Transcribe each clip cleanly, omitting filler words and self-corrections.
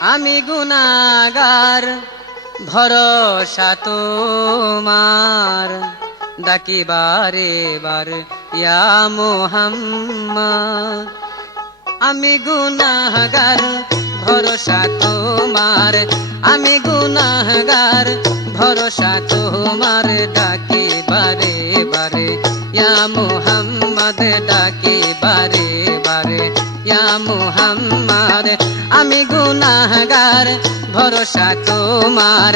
আমি গুনাহগার ভরসা তোমার ডাকি বারে বারে ইয়া মুহাম্মদ। আমি গুনাহগার ভরসা তোমার, আমি গুনাহগার ভরসা তোমার ডাকি বারে বারে ইয়া মুহাম্মদ, ডাকি বারে বারে ইয়া মুহাম্মদ। আমি গুনাহগার ভরসা তোমার,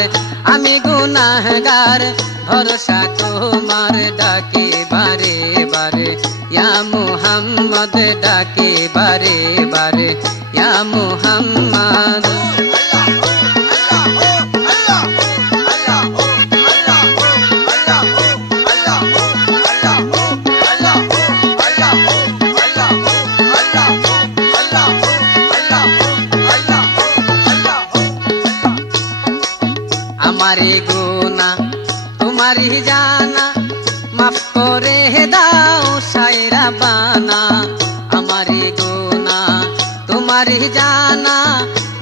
আমি গুনাহগার ভরসা তোমার ডাকি বারে বারে ইয়া মুহাম্মদ, ডাকি বারে বারে ইয়া মুহাম্মদ। আমারি গুনা তোমারি জানা, মাফ করে দাও সায়রা বানা। আমারি গুনা তোমারি জানা,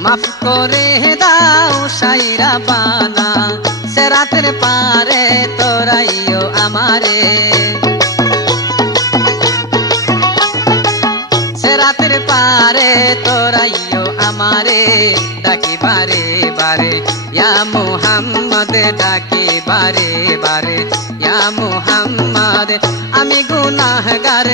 মাফ করে দাও সায়রা বানা। সেরাতের পারে তোরাইও আমারে, সেরাতের পারে তোরাইও আমারে ডাকি বারে বারে ইয়া মুহাম্মদ, ডাকি বারে বারে ইয়া মুহাম্মদ। আমি গুনাহগার